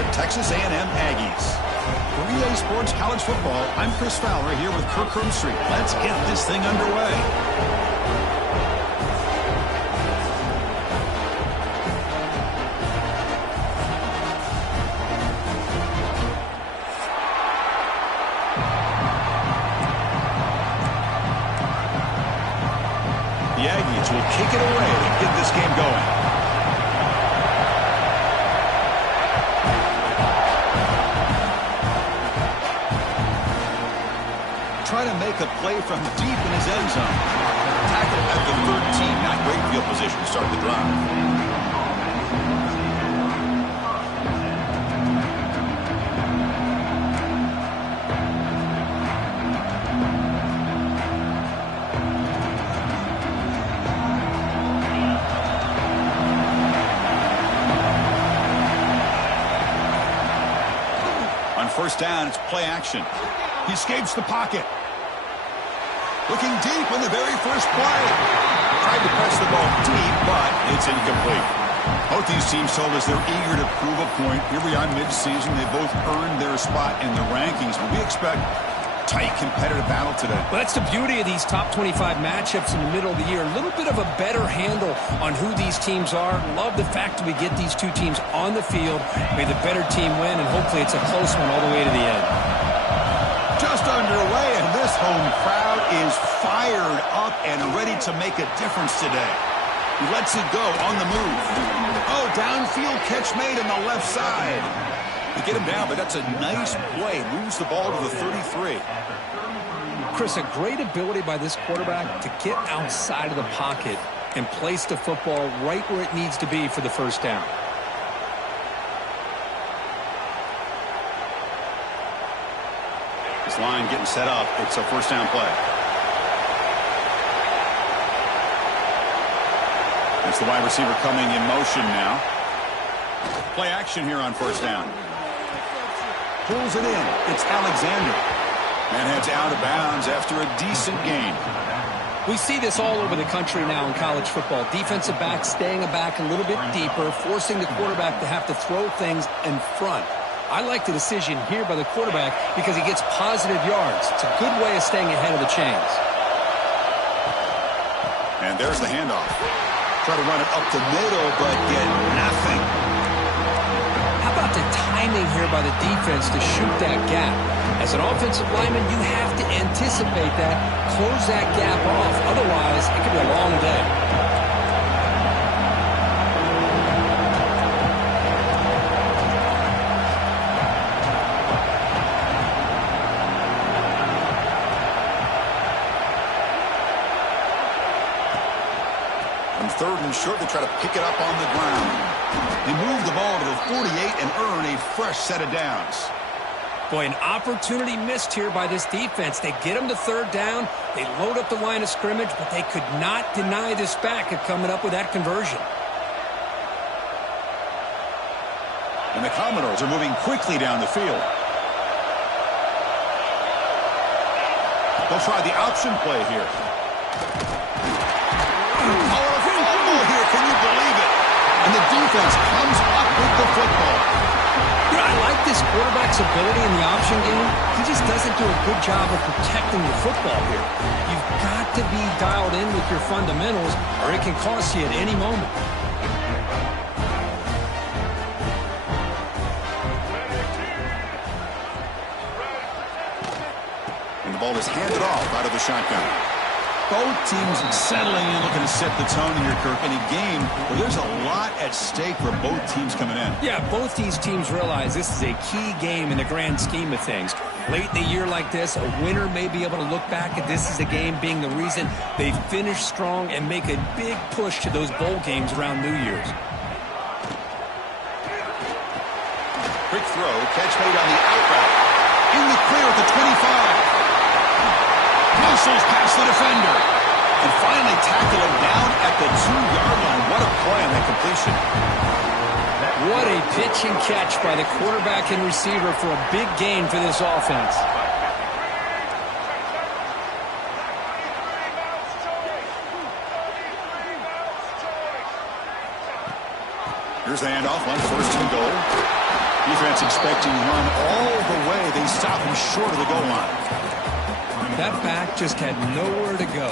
the Texas A&M Aggies. For EA Sports College Football, I'm Chris Fowler here with Kirk Street. Let's get this thing underway. The Aggies will kick it away to get this game going. Try to make a play from deep in his end zone. Tackle at the 13, not great field position to start the drive. On first down, it's play action. He escapes the pocket. Looking deep in the very first play. Tried to press the ball deep, but it's incomplete. Both these teams told us they're eager to prove a point. Here we are mid-season. They both earned their spot in the rankings, but we expect tight competitive battle today. Well, that's the beauty of these top 25 matchups in the middle of the year. A little bit of a better handle on who these teams are. Love the fact that we get these two teams on the field. May the better team win, and hopefully it's a close one all the way to the end. Just underway, and this home crowd is fired up and ready to make a difference today. He lets it go on the move. Oh, downfield catch made on the left side. They get him down, but that's a nice play. Moves the ball to the 33. Chris, a great ability by this quarterback to get outside of the pocket and place the football right where it needs to be for the first down. This line getting set up. It's a first down play. It's the wide receiver coming in motion now. Play action here on first down. Pulls it in. It's Alexander. And heads out of bounds after a decent gain. We see this all over the country now in college football. Defensive backs staying back a little bit deeper, forcing the quarterback to have to throw things in front. I like the decision here by the quarterback because he gets positive yards. It's a good way of staying ahead of the chains. And there's the handoff. Try to run it up the middle, but get nothing. How about the timing here by the defense to shoot that gap? As an offensive lineman, you have to anticipate that, close that gap off. Otherwise, it could be a long day. Third and short, they try to pick it up on the ground. They move the ball to the 48 and earn a fresh set of downs. Boy, an opportunity missed here by this defense. They get them to third down. They load up the line of scrimmage, but they could not deny this back of coming up with that conversion. And the Commodores are moving quickly down the field. They'll try the option play here. And the defense comes up with the football. You know, I like this quarterback's ability in the option game. He just doesn't do a good job of protecting the football here. You've got to be dialed in with your fundamentals, or it can cost you at any moment. And the ball is handed off out of the shotgun. Both teams settling in, looking to set the tone here, Kirk, in a game where there's a lot at stake for both teams coming in. Yeah, both these teams realize this is a key game in the grand scheme of things. Late in the year like this, a winner may be able to look back at this as a game being the reason they finish strong and make a big push to those bowl games around New Year's. Quick throw, catch made on the out route. In the clear at the 25. Muscles past the defender. And finally tackle him down at the 2-yard line. What a play on that completion. What a pitch and catch by the quarterback and receiver for a big gain for this offense. Here's the handoff on first and goal. Defense expecting to run all the way. They stop him short of the goal line. That back just had nowhere to go.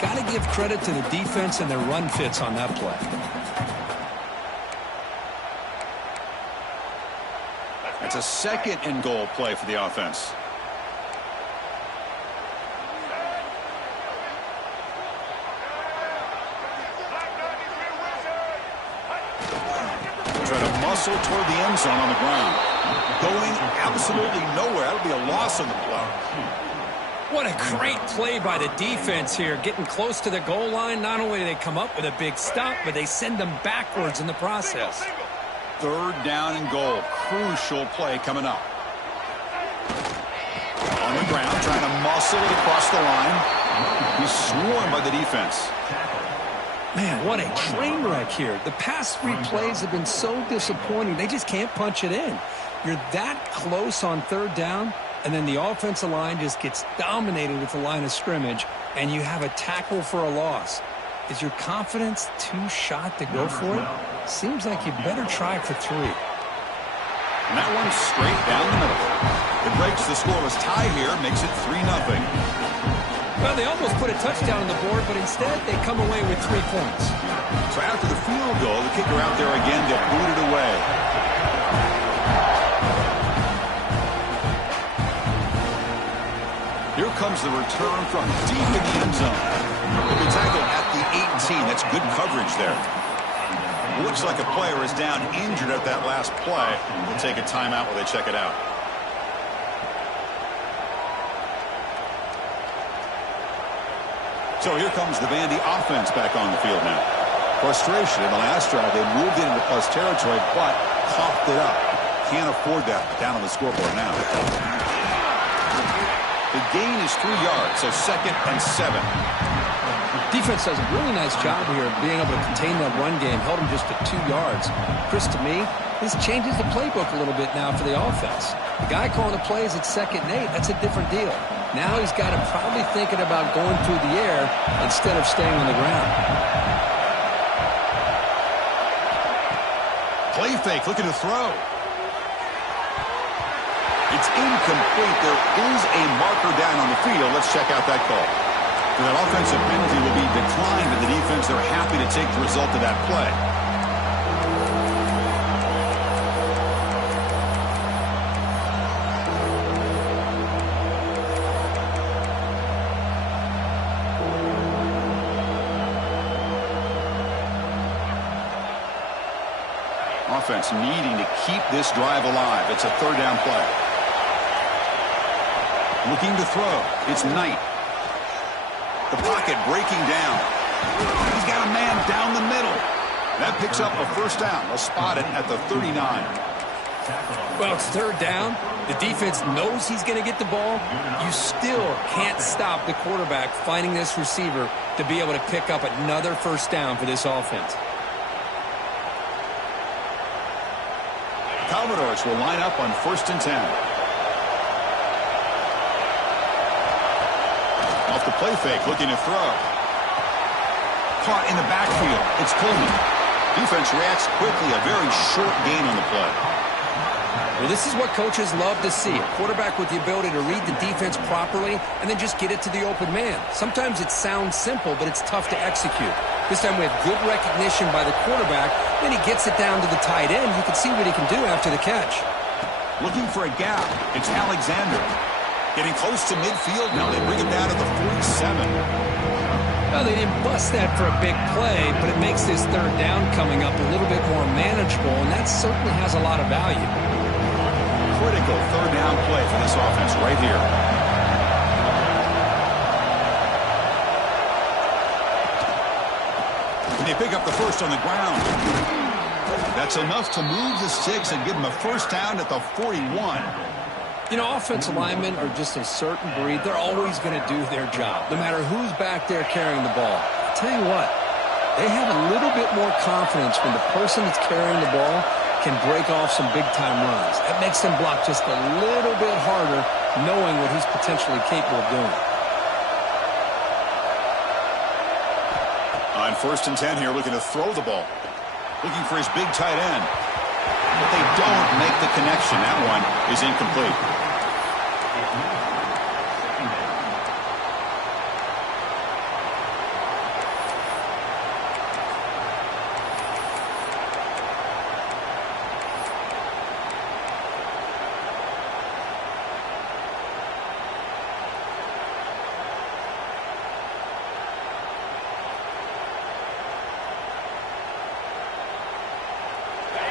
Got to give credit to the defense and their run fits on that play. It's a second and goal play for the offense. Trying to muscle toward the end zone on the ground. Going absolutely nowhere. That'll be a loss on the play. What a great play by the defense here. Getting close to the goal line, not only do they come up with a big stop, but they send them backwards in the process. Third down and goal. Crucial play coming up. On the ground, trying to muscle it across the line. He's swarmed by the defense. Man, what a train wreck here. The past 3 plays have been so disappointing. They just can't punch it in. You're that close on third down, and then the offensive line just gets dominated with the line of scrimmage, and you have a tackle for a loss. Is your confidence too shot to go for it? Seems like you better try for 3. And that one's straight down the middle. It breaks the scoreless tie here, makes it 3-0. Well, they almost put a touchdown on the board, but instead they come away with 3 points. So after the field goal, the kicker out there again to boot it away. Here comes the return from deep in the end zone. He'll be tackled at the 18. That's good coverage there. Looks like a player is down injured at that last play. We'll take a timeout while they check it out. So here comes the Vandy offense back on the field now. Frustration in the last drive. They moved into plus territory, but coughed it up. Can't afford that down on the scoreboard now. The gain is 3 yards, so 2nd and 7. Defense does a really nice job here of being able to contain that run game. Held him just to 2 yards. Chris, to me, this changes the playbook a little bit now for the offense. The guy calling the plays at 2nd and 8, that's a different deal. Now he's got him probably thinking about going through the air instead of staying on the ground. Play fake, looking to throw. It's incomplete. There is a marker down on the field. Let's check out that call. And that offensive penalty will be declined to the defense. They're happy to take the result of that play. Offense needing to keep this drive alive. It's a 3rd down play. Looking to throw. It's Knight. The pocket breaking down. He's got a man down the middle. That picks up a 1st down. They'll spot it at the 39. Well, it's 3rd down. The defense knows he's going to get the ball. You still can't stop the quarterback finding this receiver to be able to pick up another 1st down for this offense. Commodores will line up on 1st and 10. Off the play fake, looking to throw. Caught in the backfield. It's Coleman. Defense reacts quickly. A very short gain on the play. Well, this is what coaches love to see. A quarterback with the ability to read the defense properly and then just get it to the open man. Sometimes it sounds simple, but it's tough to execute. This time we have good recognition by the quarterback. Then he gets it down to the tight end. You can see what he can do after the catch. Looking for a gap. It's Alexander. Getting close to midfield now. They bring him down to the 47. Well, they didn't bust that for a big play, but it makes this 3rd down coming up a little bit more manageable, and that certainly has a lot of value. Critical 3rd down play for this offense right here. And they pick up the 1st on the ground. That's enough to move the sticks and give them a 1st down at the 41. You know, offensive linemen are just a certain breed. They're always going to do their job, no matter who's back there carrying the ball. I'll tell you what, they have a little bit more confidence when the person that's carrying the ball can break off some big-time runs. That makes them block just a little bit harder, knowing what he's potentially capable of doing. On 1st and 10 here, looking to throw the ball. Looking for his big tight end. But they don't make the connection. That one is incomplete.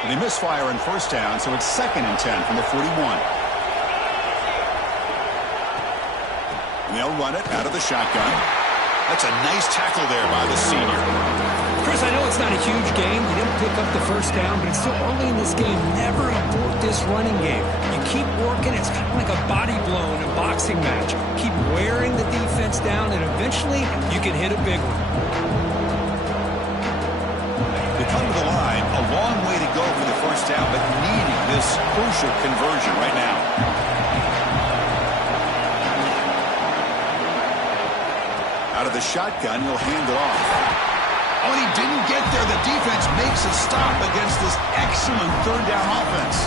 They misfire on first down, so it's 2nd and 10 from the 41. And they'll run it out of the shotgun. That's a nice tackle there by the senior. Chris, I know it's not a huge game. You didn't pick up the first down, but it's still early in this game. Never abort this running game. You keep working. It's kind of like a body blow in a boxing match. Keep wearing the defense down, and eventually you can hit a big one. They come to the line, a long way to go for the first down, but needing this crucial conversion right now. Out of the shotgun, he'll hand it off. Oh, and he didn't get there. The defense makes a stop against this excellent third down offense.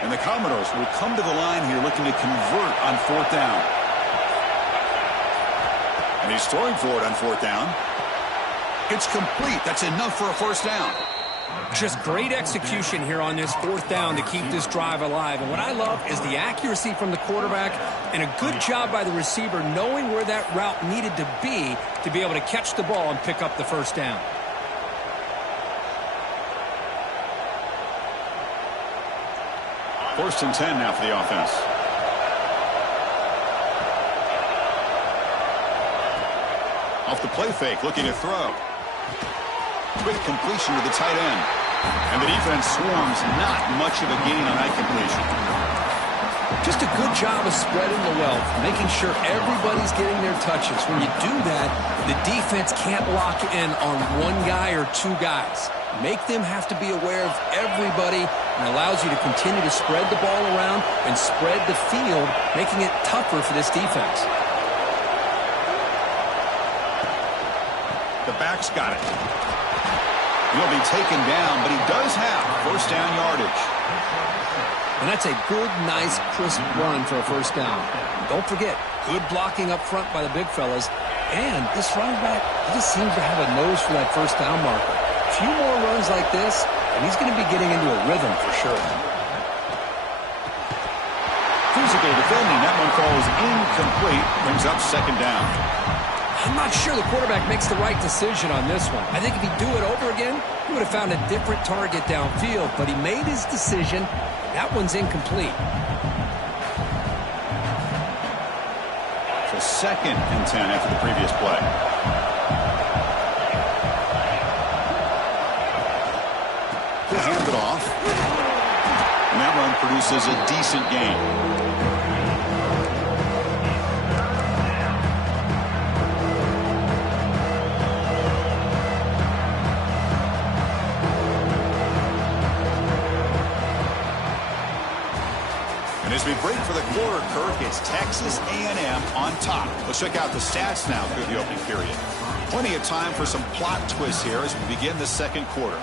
And the Commodores will come to the line here looking to convert on 4th down. And he's throwing for it on 4th down. It's complete. That's enough for a first down. Just great execution here on this 4th down to keep this drive alive. And what I love is the accuracy from the quarterback and a good job by the receiver knowing where that route needed to be able to catch the ball and pick up the first down. First and 10 now for the offense. Off the play fake, looking to throw. Quick completion to the tight end. And the defense swarms, not much of a gain on that completion. Just a good job of spreading the wealth, making sure everybody's getting their touches. When you do that, the defense can't lock in on one guy or two guys. Make them have to be aware of everybody, and allows you to continue to spread the ball around and spread the field, making it tougher for this defense. The back's got it. He'll be taken down, but he does have first down yardage. And that's a good, nice, crisp run for a first down. Don't forget, good blocking up front by the big fellas. And this running back, he just seems to have a nose for that first down marker. A few more runs like this, and he's going to be getting into a rhythm for sure. Physical defending. That one falls incomplete. Brings up 2nd down. I'm not sure the quarterback makes the right decision on this one. I think if he'd do it over again, he would have found a different target downfield. But he made his decision. That one's incomplete. So 2nd and 10 after the previous play. He'll hand it off. And that run produces a decent gain. And as we break for the quarter, Kirk, it's Texas A&M on top. Let's check out the stats now through the opening period. Plenty of time for some plot twists here as we begin the second quarter.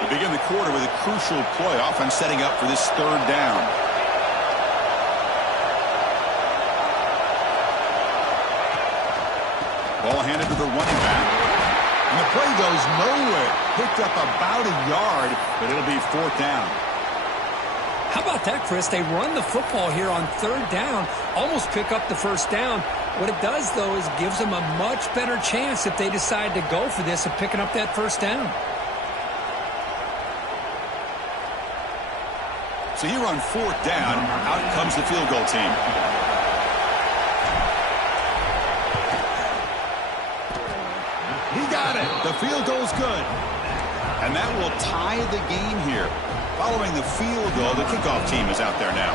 We begin the quarter with a crucial play, offense setting up for this 3rd down. Ball handed to the running back. And the play goes nowhere. Picked up about a yard, but it'll be 4th down. How about that, Chris? They run the football here on 3rd down, almost pick up the first down. What it does, though, is gives them a much better chance if they decide to go for this of picking up that first down. So here on 4th down, out comes the field goal team. He got it. The field goal's good. And that will tie the game here. Following the field goal, the kickoff team is out there now.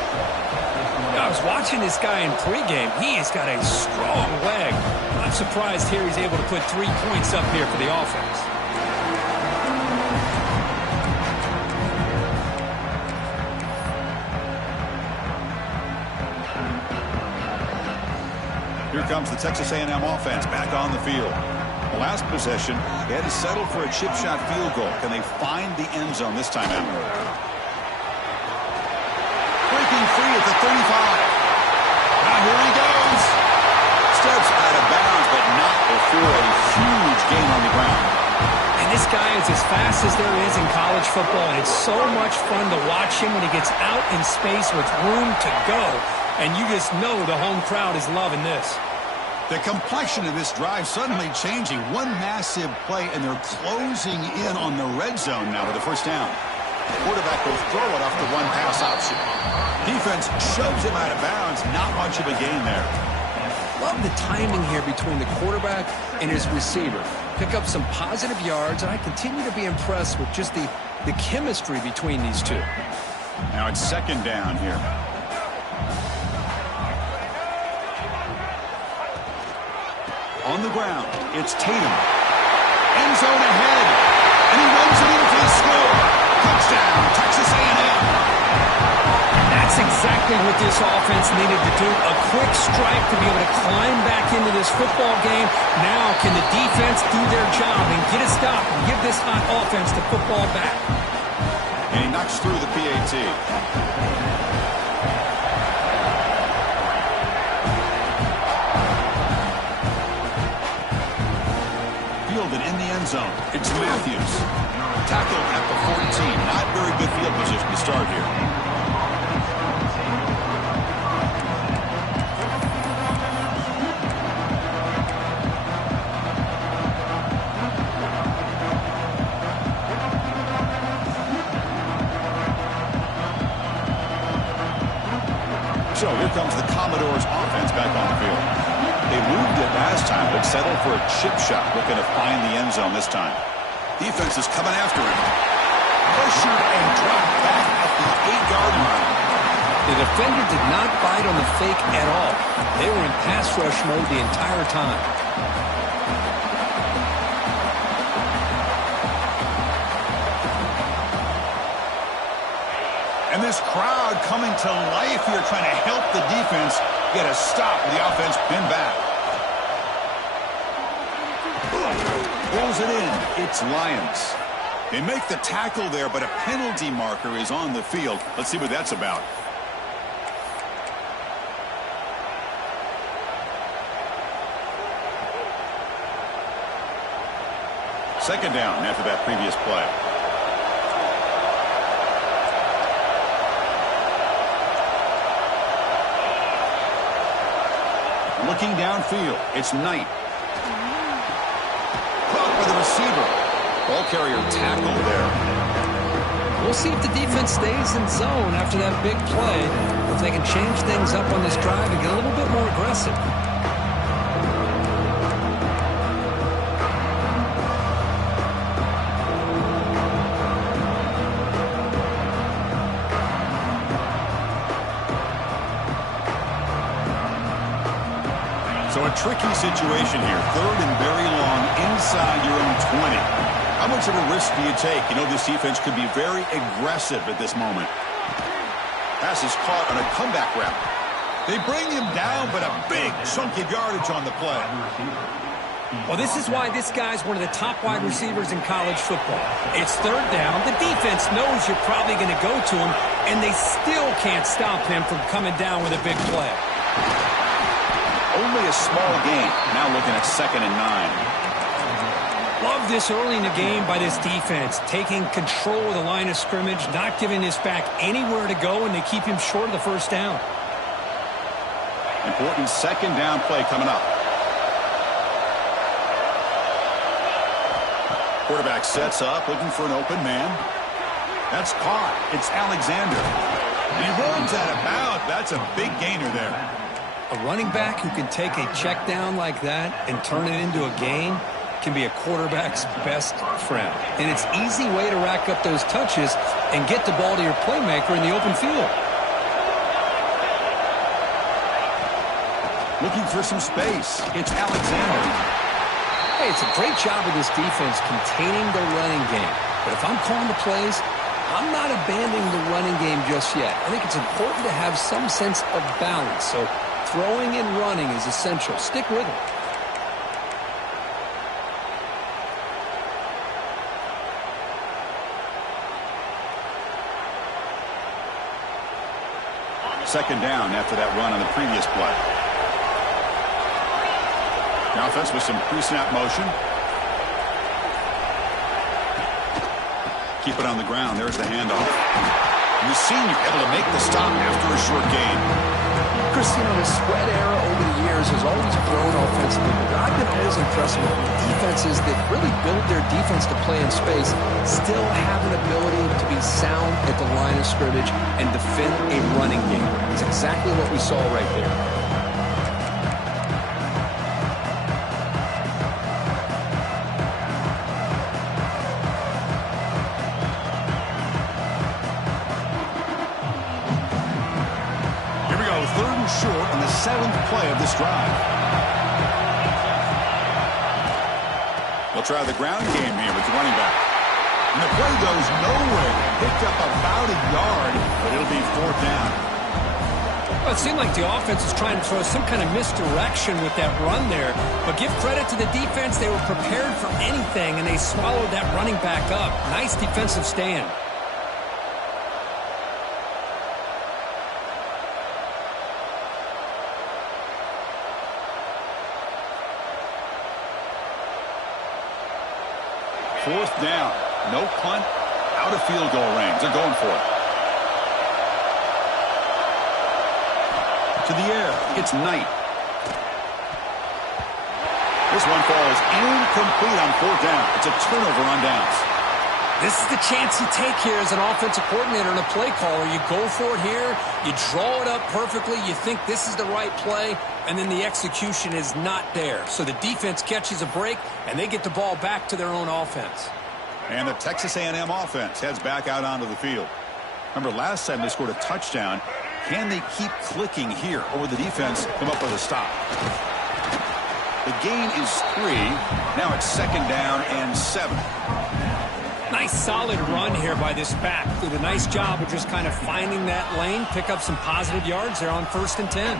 I was watching this guy in pregame. He has got a strong leg. I'm surprised here he's able to put 3 points up here for the offense. Here comes the Texas A&M offense back on the field. The last possession, they had to settle for a chip shot field goal. Can they find the end zone this time out? Breaking free at the 35. Now here he goes. Steps out of bounds, but not before a huge gain on the ground. And this guy is as fast as there is in college football, and it's so much fun to watch him when he gets out in space with room to go. And you just know the home crowd is loving this. The complexion of this drive suddenly changing. One massive play, and they're closing in on the red zone now with the first down. The quarterback will throw it off the one-pass option. Defense shoves him out of bounds. Not much of a gain there. Love the timing here between the quarterback and his receiver. Pick up some positive yards, and I continue to be impressed with just the chemistry between these two. Now it's 2nd down here. On the ground, it's Tatum. End zone ahead, and he runs it in for the score. Touchdown, Texas A&M. That's exactly what this offense needed to do. A quick strike to be able to climb back into this football game. Now can the defense do their job and get a stop and give this hot offense the football back? And he knocks through the PAT. Fielded in the end zone. It's Matthews. Tackled at the 14. Not very good field position to start here. So here comes the Commodores offense back on the field. They moved it last time, but settled for a chip shot, looking to find the end zone this time. Defense is coming after him. Pressured and dropped back at the 8-yard line. The defender did not bite on the fake at all. They were in pass rush mode the entire time. And this crowd coming to life here, trying to help the defense get a stop with the offense pinned back. Pulls it in. It's Lions. They make the tackle there, but a penalty marker is on the field. Let's see what that's about. Second down after that previous play. Looking downfield, it's Knight. Caught by the receiver. Ball carrier tackled there. We'll see if the defense stays in zone after that big play. If they can change things up on this drive and get a little bit more aggressive. So a tricky situation here. 3rd and very long inside your own 20. How much of a risk do you take? You know, this defense could be very aggressive at this moment. Pass is caught on a comeback route. They bring him down, but a big chunk of yardage on the play. Well, this is why this guy's one of the top wide receivers in college football. It's 3rd down. The defense knows you're probably going to go to him, and they still can't stop him from coming down with a big play. Only a small gain. Now looking at 2nd and 9. Love this early in the game by this defense, taking control of the line of scrimmage, not giving this back anywhere to go, and they keep him short of the first down. Important 2nd down play coming up. Quarterback sets up, looking for an open man. That's caught. It's Alexander. And he runs out of bounds. That's a big gainer there. A running back who can take a check down like that and turn it into a gain can be a quarterback's best friend. And it's an easy way to rack up those touches and get the ball to your playmaker in the open field. Looking for some space. It's Alexander. Hey, it's a great job of this defense containing the running game. But if I'm calling the plays, I'm not abandoning the running game just yet. I think it's important to have some sense of balance. So throwing and running is essential. Stick with it. Second down after that run on the previous play. The offense with some pre-snap motion. Keep it on the ground. There's the handoff. The senior able to make the stop after a short gain. Chris, you know, the spread era over the years has always grown offensively, but I've been always impressed with defenses that really build their defense to play in space, still have an ability to be sound at the line of scrimmage and defend a running game. It's exactly what we saw right there. Short on the 7th play of this drive. They'll try the ground game here with the running back. And the play goes nowhere. Picked up about a yard, but it'll be 4th down. Well, it seemed like the offense was trying to throw some kind of misdirection with that run there. But give credit to the defense. They were prepared for anything, and they swallowed that running back up. Nice defensive stand. Fourth down. No punt. Out of field goal range. They're going for it. To the air. It's Knight. This one falls incomplete on 4th down. It's a turnover on downs. This is the chance you take here as an offensive coordinator and a play caller. You go for it here. You draw it up perfectly. You think this is the right play, and then the execution is not there. So the defense catches a break, and they get the ball back to their own offense. And the Texas A&M offense heads back out onto the field. Remember, last time they scored a touchdown. Can they keep clicking here, or will the defense come up with a stop? The gain is 3. Now it's 2nd down and 7. Nice solid run here by this back. Did a nice job of just kind of finding that lane, pick up some positive yards there on 1st and 10.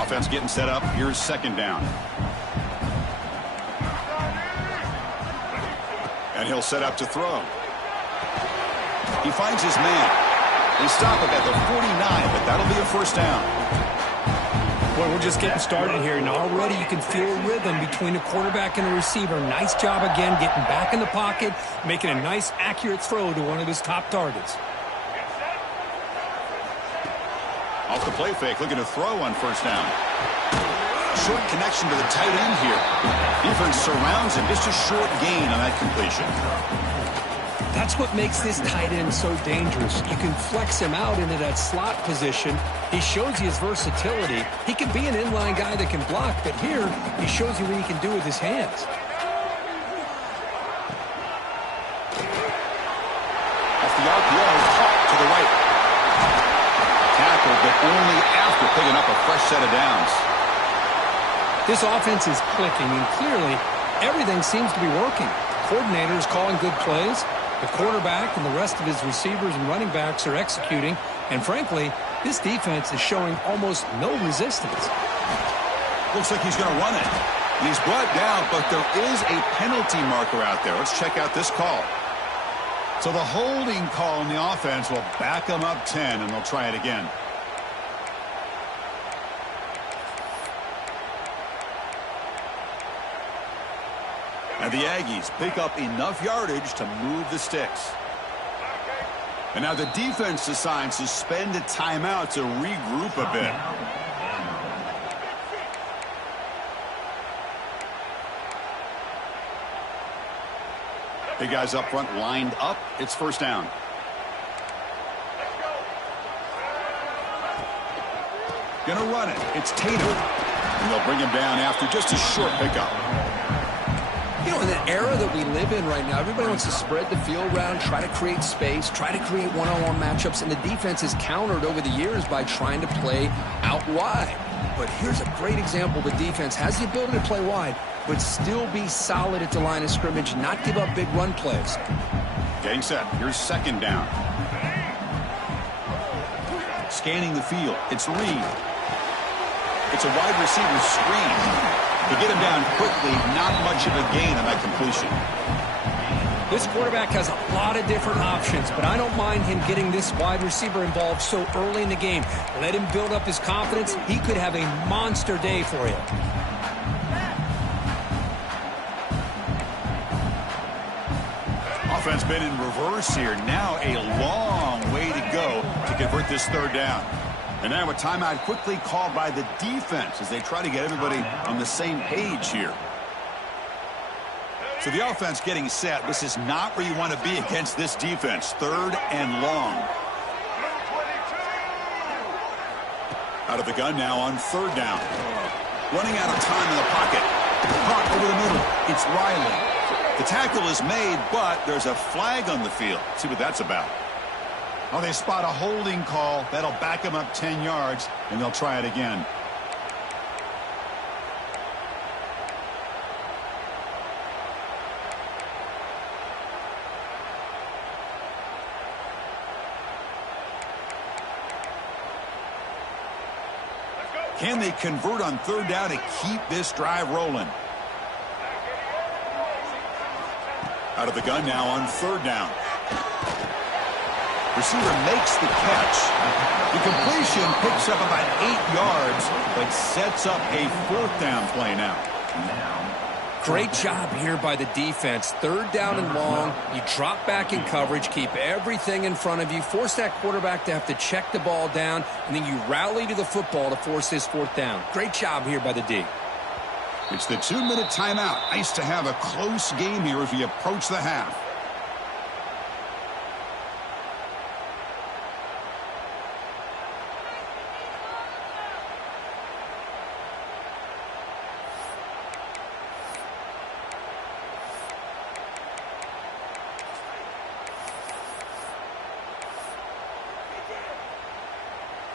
Offense getting set up. Here's 2nd down. And he'll set up to throw. He finds his man. They stop it at the 49, but that'll be a 1st down. Boy, we're just getting started here, and already you can feel rhythm between the quarterback and the receiver. Nice job again getting back in the pocket, making a nice, accurate throw to one of his top targets. Off the play fake, looking to throw on 1st down. Short connection to the tight end here. Defense surrounds him. Just a short gain on that completion. That's what makes this tight end so dangerous. You can flex him out into that slot position. He shows you his versatility. He can be an inline guy that can block, but here he shows you what he can do with his hands. Off the RPO, caught to the right. Tackled, but only after picking up a fresh set of downs. This offense is clicking, and clearly everything seems to be working. The coordinator is calling good plays. The quarterback and the rest of his receivers and running backs are executing. And frankly, this defense is showing almost no resistance. Looks like he's going to run it. And he's brought down, but there is a penalty marker out there. Let's check out this call. So the holding call on the offense will back them up 10, and they'll try it again. And the Aggies pick up enough yardage to move the sticks. And now the defense decides to spend a timeout to regroup a bit. Big guys up front lined up. It's first down. Gonna run it. It's Tatum. And they'll bring him down after just a short pickup. You know, in the era that we live in right now, everybody wants to spread the field around, try to create space, try to create one-on-one matchups, and the defense is countered over the years by trying to play out wide. But here's a great example. The defense has the ability to play wide, but still be solid at the line of scrimmage, not give up big run plays. Getting set. Here's second down. Scanning the field. It's Reed. It's a wide receiver screen. To get him down quickly, not much of a gain on that completion. This quarterback has a lot of different options, but I don't mind him getting this wide receiver involved so early in the game. Let him build up his confidence. He could have a monster day for you. Offense been in reverse here. Now a long way to go to convert this third down. And now a timeout quickly called by the defense as they try to get everybody on the same page here. So the offense getting set. This is not where you want to be against this defense. Third and long. Out of the gun now on third down. Running out of time in the pocket. Caught over the middle. It's Riley. The tackle is made, but there's a flag on the field. Let's see what that's about. Oh, they spot a holding call. That'll back them up 10 yards, and they'll try it again. Can they convert on third down to keep this drive rolling? Out of the gun now on third down. Receiver makes the catch. The completion picks up about 8 yards, but sets up a fourth down play now. Great job here by the defense. Third down and long. You drop back in coverage, keep everything in front of you, force that quarterback to have to check the ball down, and then you rally to the football to force this fourth down. Great job here by the D. It's the 2-minute timeout. Nice to have a close game here as we approach the half.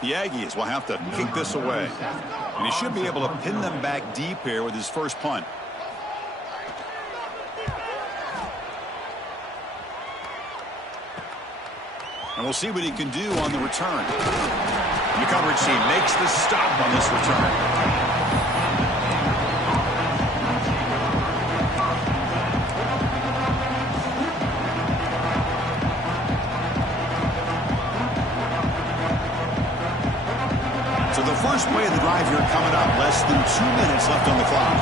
The Aggies will have to kick this away. And he should be able to pin them back deep here with his first punt. And we'll see what he can do on the return. The coverage team makes the stop on this return. The first play of the drive here coming up. Less than 2 minutes left on the clock.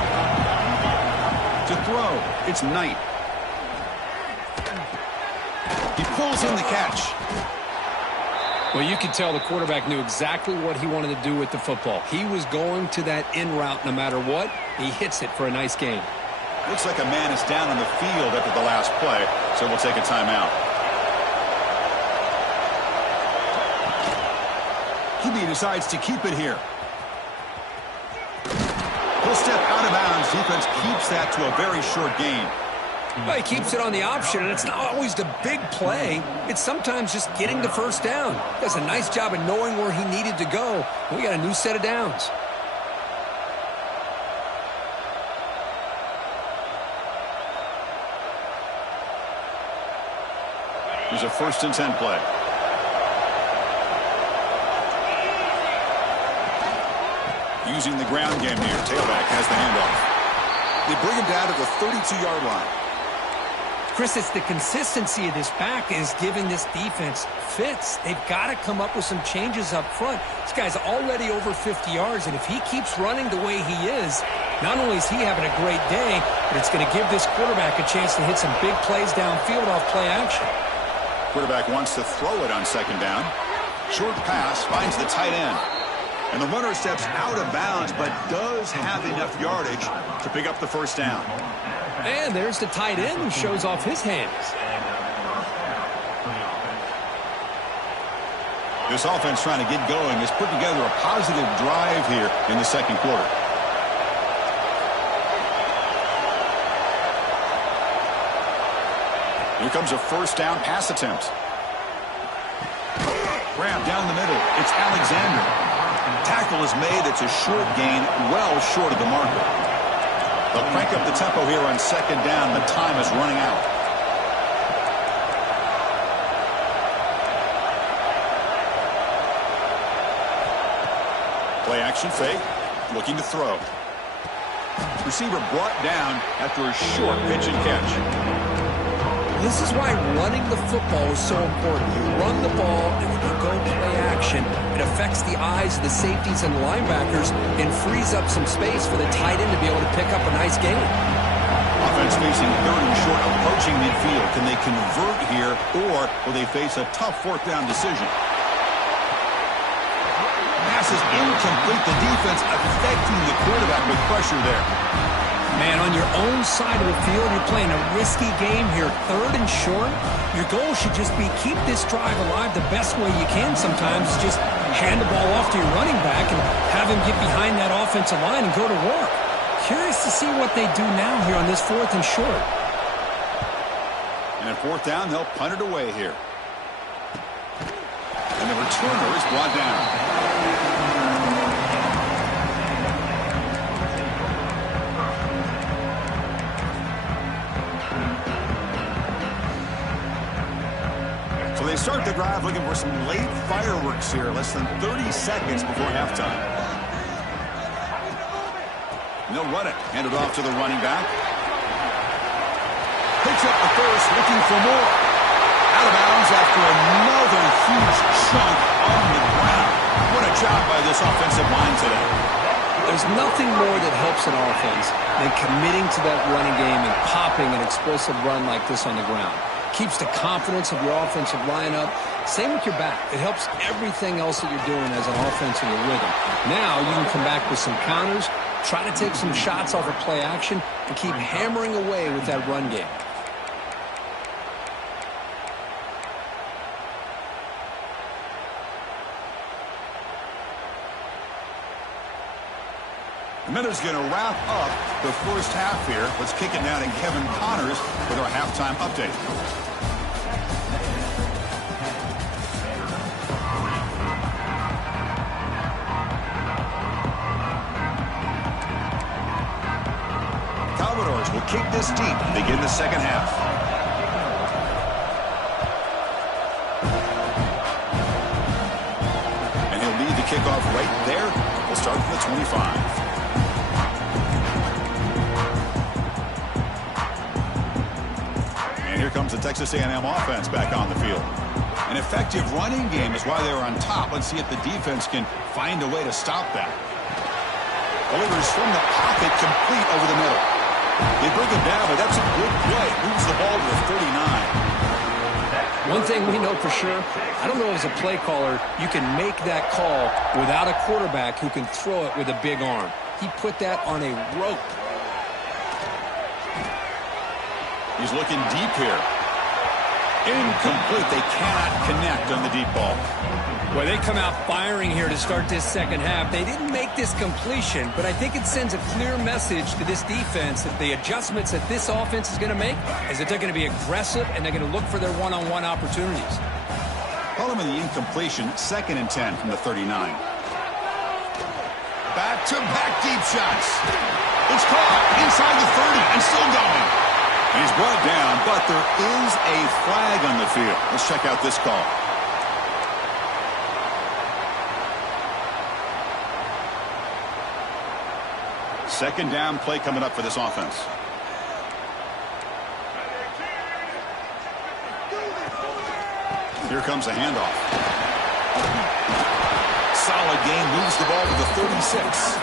To throw, it's Knight. He pulls in the catch. Well, you can tell the quarterback knew exactly what he wanted to do with the football. He was going to that in route no matter what. He hits it for a nice gain. Looks like a man is down on the field after the last play, so we'll take a timeout. He decides to keep it here. He'll step out of bounds. Defense keeps that to a very short gain. Well, he keeps it on the option, and it's not always the big play. It's sometimes just getting the first down. Does a nice job of knowing where he needed to go. We got a new set of downs. Here's a 1st and 10 play. Using the ground game here. Tailback has the handoff. They bring him down to the 32-yard line. Chris, it's the consistency of this back is giving this defense fits. They've got to come up with some changes up front. This guy's already over 50 yards, and if he keeps running the way he is, not only is he having a great day, but it's going to give this quarterback a chance to hit some big plays downfield off play action. Quarterback wants to throw it on second down. Short pass finds the tight end. And the runner steps out of bounds, but does have enough yardage to pick up the first down. And there's the tight end who shows off his hands. This offense trying to get going has put together a positive drive here in the second quarter. Here comes a first down pass attempt. Grab down the middle. It's Alexander. Tackle is made. It's a short gain, well short of the marker. They'll crank up the tempo here on second down. The time is running out. Play action fake. Looking to throw. Receiver brought down after a short pitch and catch. This is why running the football is so important. You run the ball, and when you go play action, it affects the eyes of the safeties and linebackers and frees up some space for the tight end to be able to pick up a nice gain. Offense facing third and short, approaching midfield. Can they convert here, or will they face a tough fourth down decision? Pass is incomplete. The defense affecting the quarterback with pressure there. Man, on your own side of the field, you're playing a risky game here. Third and short, your goal should just be keep this drive alive the best way you can sometimes. Just hand the ball off to your running back and have him get behind that offensive line and go to work. Curious to see what they do now here on this fourth and short. And at fourth down, they'll punt it away here. And the returner is brought down. So they start the drive looking for some late fireworks here, less than 30 seconds before halftime. And they'll run it. Hand it off to the running back. Picks up the first, looking for more. Out of bounds after another huge chunk on the ground. What a job by this offensive line today. There's nothing more that helps an offense than committing to that running game and popping an explosive run like this on the ground. Keeps the confidence of your offensive lineup. Same with your back. It helps everything else that you're doing as an offense in your rhythm. Now you can come back with some counters, try to take some shots off of play action, and keep hammering away with that run game. The Minutes going to wrap up the first half here. Let's kick it now to Kevin Connors with our halftime update. Commodores will kick this deep and begin the second half. And he'll lead the kickoff right there. We'll start from the 25. Here comes the Texas A&M offense back on the field. An effective running game is why they were on top. Let's see if the defense can find a way to stop that. Delivers from the pocket, complete over the middle. They bring it down, but that's a good play. Moves the ball to the 39. One thing we know for sure, I don't know as a play caller, you can make that call without a quarterback who can throw it with a big arm. He put that on a rope. He's looking deep here. Incomplete. They cannot connect on the deep ball. Well, they come out firing here to start this second half. They didn't make this completion, but I think it sends a clear message to this defense that the adjustments that this offense is going to make is that they're going to be aggressive and they're going to look for their one-on-one opportunities. Call him in the incompletion. 2nd and 10 from the 39. Back-to-back deep shots. It's caught inside the 30 and still going. And he's brought down, but there is a flag on the field. Let's check out this call. Second down play coming up for this offense. Here comes a handoff. Solid gain, moves the ball to the 36.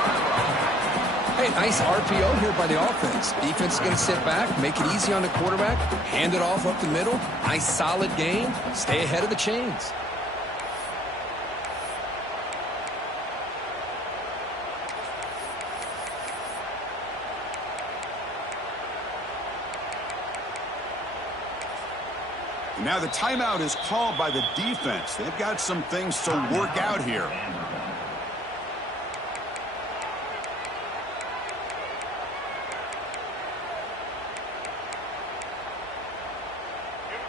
Hey, nice RPO here by the offense. Defense is going to sit back, make it easy on the quarterback, hand it off up the middle. Nice solid gain. Stay ahead of the chains. And now the timeout is called by the defense. They've got some things to work out here.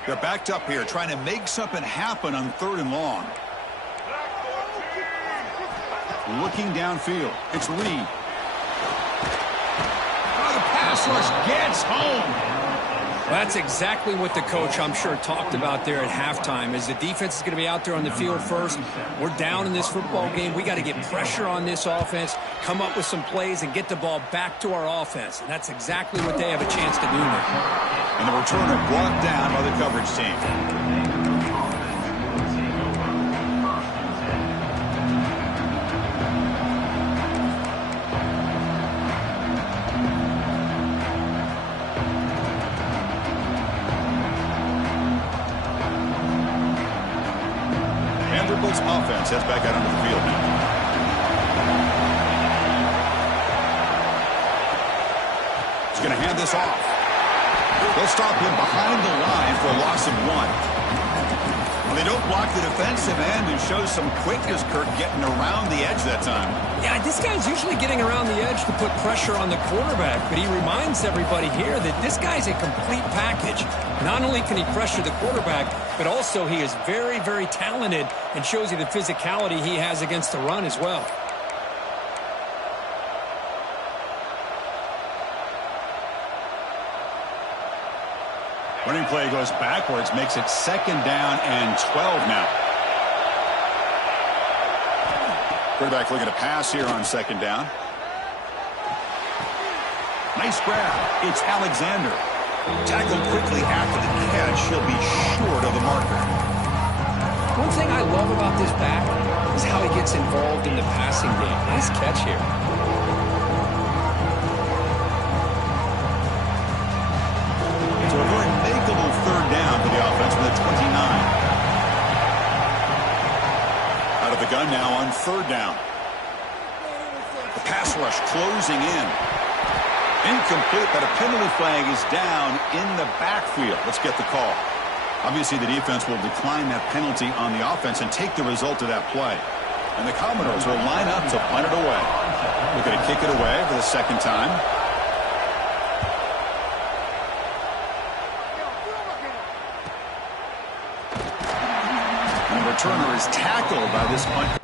They're backed up here, trying to make something happen on 3rd and long. Looking downfield. It's Reed. Oh, the pass rush gets home. That's exactly what the coach, I'm sure, talked about there at halftime, is the defense is going to be out there on the field first. We're down in this football game. We got to get pressure on this offense, come up with some plays, and get the ball back to our offense. And that's exactly what they have a chance to do now. And the returner brought down by the coverage team. Offense heads back out onto the field now. He's going to hand this off. They'll stop him behind the line for a loss of 1. Well, they don't block the defensive end and show some quickness, Kirk, getting around the edge that time. Yeah, this guy's usually getting around the edge to put pressure on the quarterback, but he reminds everybody here that this guy's a complete package. Not only can he pressure the quarterback, but also he is very, very talented and shows you the physicality he has against the run as well. Running play goes backwards, makes it 2nd down and 12 now. Quarterback looking to pass here on 2nd down. Nice grab. It's Alexander. Tackled quickly after the catch. He'll be short of the marker. One thing I love about this back is how he gets involved in the passing game. Nice catch here. So a very makeable 3rd down for the offense from the 29. Out of the gun now on 3rd down. The pass rush closing in. Incomplete, but a penalty flag is down in the backfield. Let's get the call. Obviously, the defense will decline that penalty on the offense and take the result of that play. And the Commodores will line up to punt it away. Looking to kick it away for the 2nd time. And the returner is tackled by this punt.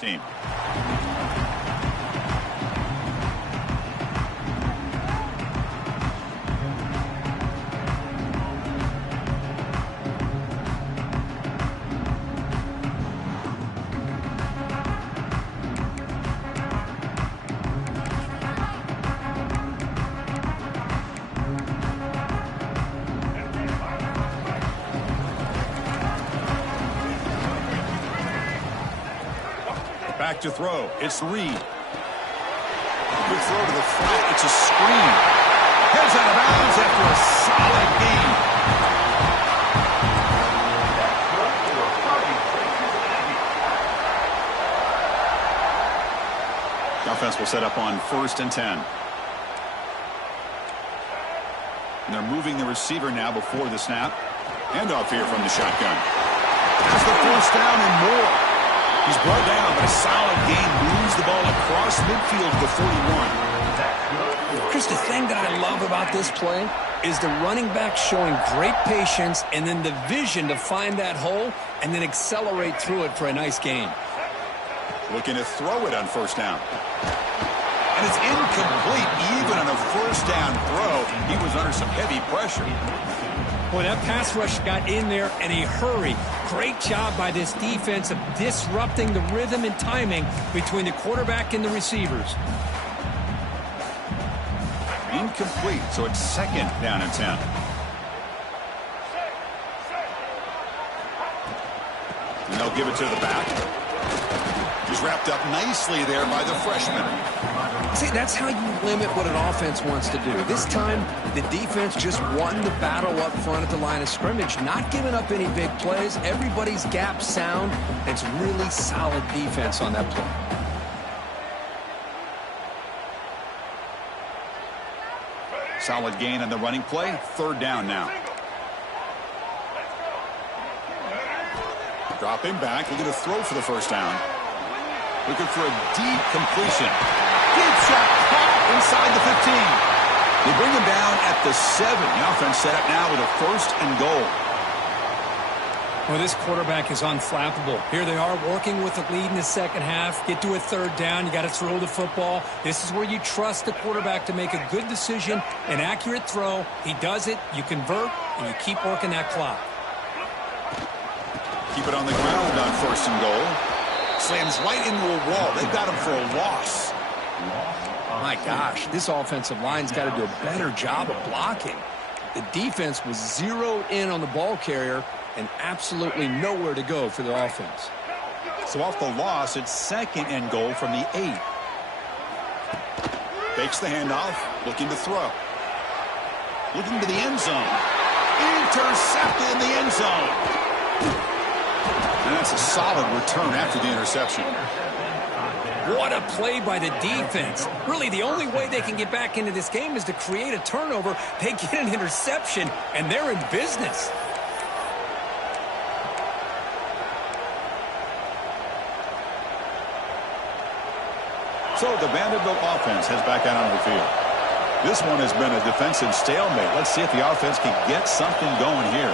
Team. Back to throw. It's Reed. Good throw to the flat. It's a screen. Heads out of bounds after a solid gain. The offense will set up on 1st and 10. And they're moving the receiver now before the snap. Handoff here from the shotgun. Has the 1st down and more. He's brought down, but a solid gain moves the ball across midfield to the 41. Chris, the thing that I love about this play is the running back showing great patience and then the vision to find that hole and then accelerate through it for a nice gain. Looking to throw it on first down. And it's incomplete. Even on a first down throw, he was under some heavy pressure. Boy, that pass rush got in there in a hurry. Great job by this defense of disrupting the rhythm and timing between the quarterback and the receivers. Incomplete, so it's second down and 10. And they'll give it to the back. He's wrapped up nicely there by the freshman. See, that's how you limit what an offense wants to do. This time, the defense just won the battle up front at the line of scrimmage, not giving up any big plays. Everybody's gap sound. It's really solid defense on that play. Solid gain on the running play. Third down now. Dropping back. Looking to throw for the first down. Looking for a deep completion. Deep shot caught inside the 15. They bring him down at the 7. The offense set up now with a first and goal. Well, this quarterback is unflappable. Here they are working with the lead in the second half. Get to a third down. You got to throw the football. This is where you trust the quarterback to make a good decision, an accurate throw. He does it. You convert, and you keep working that clock. Keep it on the ground on first and goal. Slams right into a wall. They've got him for a loss. My gosh, this offensive line's got to do a better job of blocking. The defense was zeroed in on the ball carrier and absolutely nowhere to go for the offense. So off the loss, it's second and goal from the 8. Fakes the handoff, looking to throw. Looking to the end zone. Intercepted in the end zone. And that's a solid return after the interception. What a play by the defense. Really, the only way they can get back into this game is to create a turnover. They get an interception, and they're in business. So the Vanderbilt offense heads back out on the field. This one has been a defensive stalemate. Let's see if the offense can get something going here.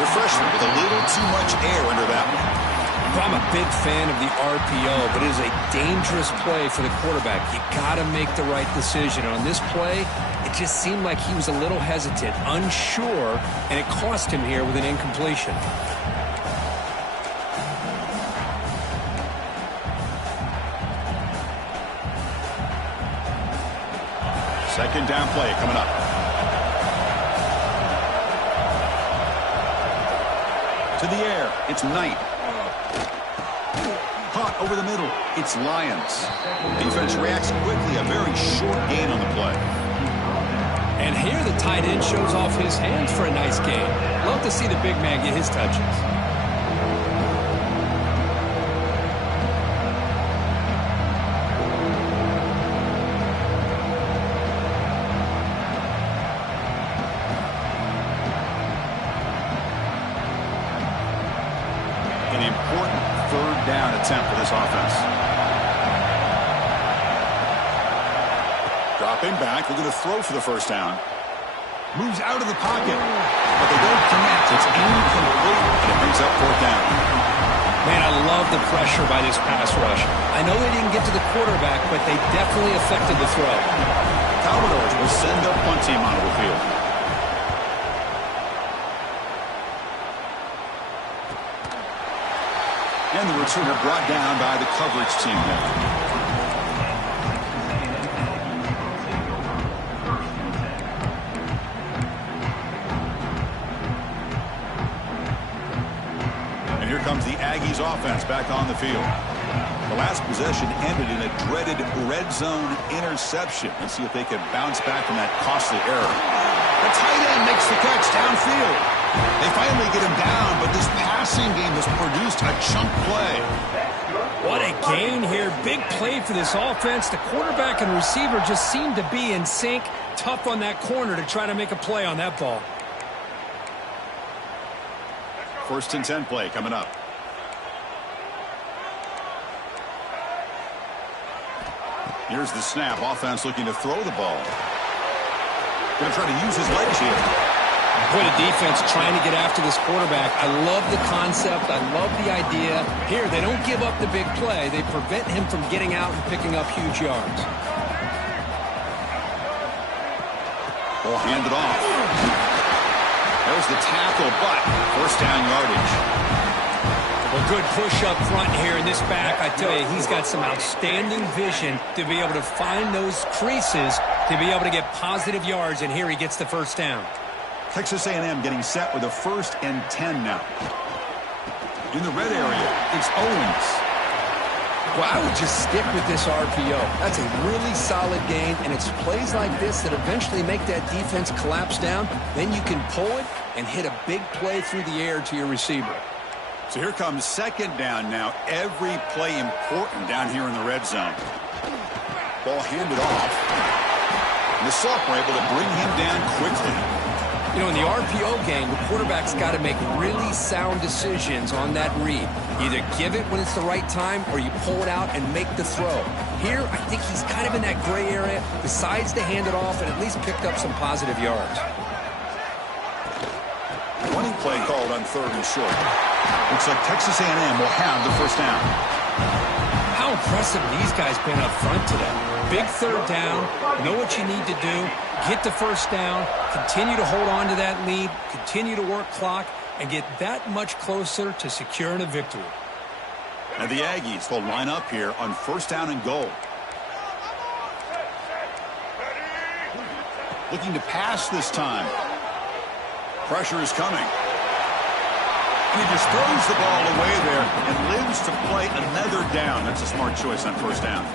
The freshman with a little too much air under that one. I'm a big fan of the RPO, but it is a dangerous play for the quarterback. You got to make the right decision. On this play, it just seemed like he was a little hesitant, unsure, and it cost him here with an incompletion. Second down play coming up. To the air, it's Knight. Caught over the middle, it's Lyons. Defense reacts quickly, a very short gain on the play. And here the tight end shows off his hands for a nice gain. Love to see the big man get his touches. An important third down attempt for this offense. Dropping back, looking to throw for the first down. Moves out of the pocket, but they don't connect. It's incomplete, and it brings up fourth down. Man, I love the pressure by this pass rush. I know they didn't get to the quarterback, but they definitely affected the throw. Commodores will send their punt team onto the field. And the returner brought down by the coverage team there. And here comes the Aggies offense back on the field. The last possession ended in a dreaded red zone interception. Let's see if they can bounce back from that costly error. The tight end makes the catch downfield. They finally get him down, but this passing game has produced a chunk play. What a gain here. Big play for this offense. The quarterback and receiver just seem to be in sync. Tough on that corner to try to make a play on that ball. First and 10 play coming up. Here's the snap. Offense looking to throw the ball. Going to try to use his legs here. Point of defense trying to get after this quarterback. I love the concept. I love the idea. Here, they don't give up the big play. They prevent him from getting out and picking up huge yards. Ball handed off. There's the tackle, but first down yardage. Well, good push up front here in this back. I tell you, he's got some outstanding vision to be able to find those creases to be able to get positive yards, and here he gets the first down. Texas A&M getting set with a 1st and 10 now. In the red area, it's Owens. Well, I would just stick with this RPO. That's a really solid game, and it's plays like this that eventually make that defense collapse down. Then you can pull it and hit a big play through the air to your receiver. So here comes second down now. Every play important down here in the red zone. Ball handed off. And the sophomore able to bring him down quickly. You know, in the RPO game, the quarterback's got to make really sound decisions on that read. Either give it when it's the right time or you pull it out and make the throw. Here, I think he's kind of in that gray area, decides to hand it off and at least picked up some positive yards. Running play called on 3rd and short. Looks like Texas A&M will have the first down. How impressive these guys been up front today. Big 3rd down, know what you need to do, get the first down, continue to hold on to that lead, continue to work clock, and get that much closer to securing a victory. Now the Aggies will line up here on 1st down and goal. Looking to pass this time. Pressure is coming. And he just throws the ball away there and lives to play another down. That's a smart choice on 1st down.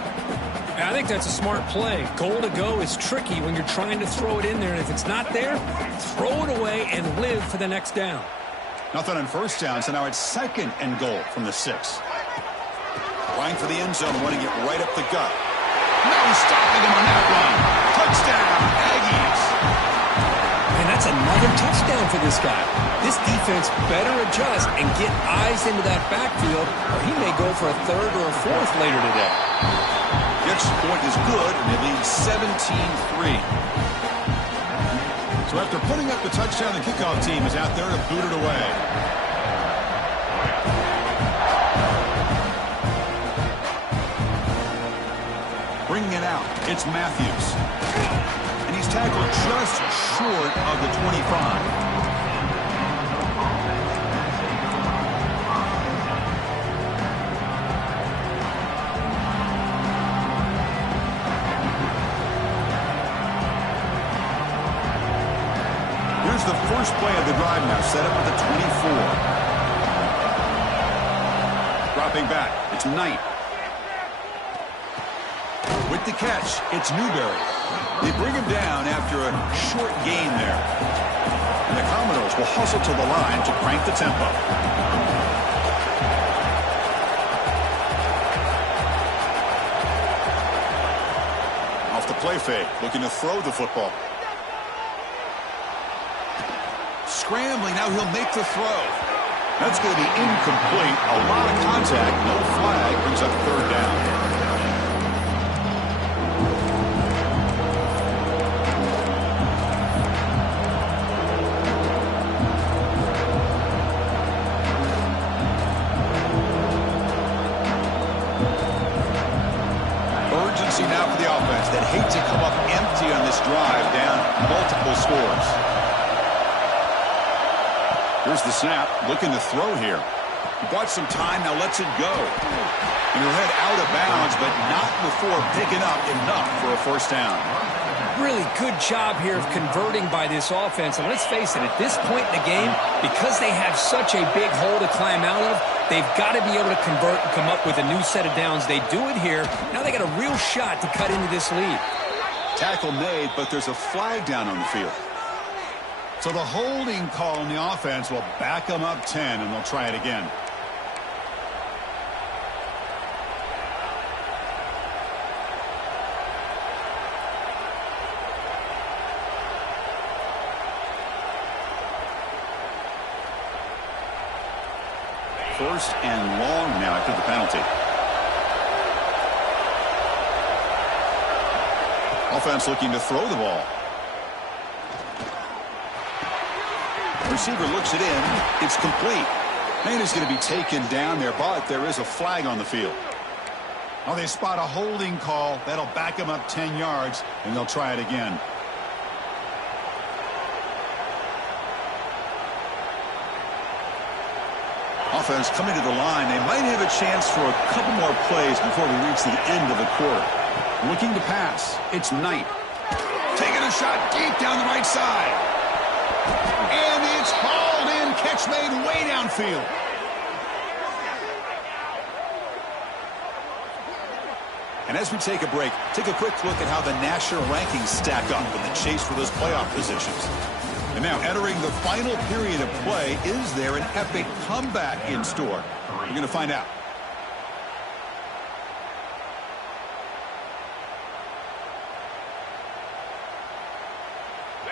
I think that's a smart play. Goal to go is tricky when you're trying to throw it in there. And if it's not there, throw it away and live for the next down. Nothing on 1st down, so now it's 2nd and goal from the 6. Line for the end zone, wanting it right up the gut. No stopping him on that run. Touchdown, Aggies. And that's another touchdown for this guy. This defense better adjust and get eyes into that backfield, or he may go for a 3rd or a 4th later today. The extra point is good, and they lead 17-3. So after putting up the touchdown, the kickoff team is out there to boot it away. Bringing it out, it's Matthews. And he's tackled just short of the 25. Here's the first play of the drive now, set up at the 24. Dropping back, it's Knight. With the catch, it's Newberry. They bring him down after a short gain there. And the Commodores will hustle to the line to crank the tempo. Off the play fake, looking to throw the football. Scrambling, now he'll make the throw. That's going to be incomplete. A lot of contact, no flag, brings up 3rd down. Urgency now for the offense that hate to come up empty on this drive, down multiple scores. Here's the snap, looking to throw here. He bought some time, now lets it go. And he'll head out of bounds, but not before picking up enough for a 1st down. Really good job here of converting by this offense. And let's face it, at this point in the game, because they have such a big hole to climb out of, they've got to be able to convert and come up with a new set of downs. They do it here. Now they got a real shot to cut into this lead. Tackle made, but there's a flag down on the field. So the holding call on the offense will back them up 10, and they'll try it again. First and long now after the penalty. Offense looking to throw the ball. Receiver looks it in. It's complete. Man is going to be taken down there, but there is a flag on the field. Oh, they spot a holding call. That'll back them up 10 yards, and they'll try it again. Offense coming to the line. They might have a chance for a couple more plays before we reach the end of the quarter. Looking to pass. It's Knight. Taking a shot deep down the right side. And it's hauled in. Catch made way downfield. And as we take a break, take a quick look at how the national rankings stack up in the chase for those playoff positions. And now entering the final period of play, is there an epic comeback in store? We're going to find out.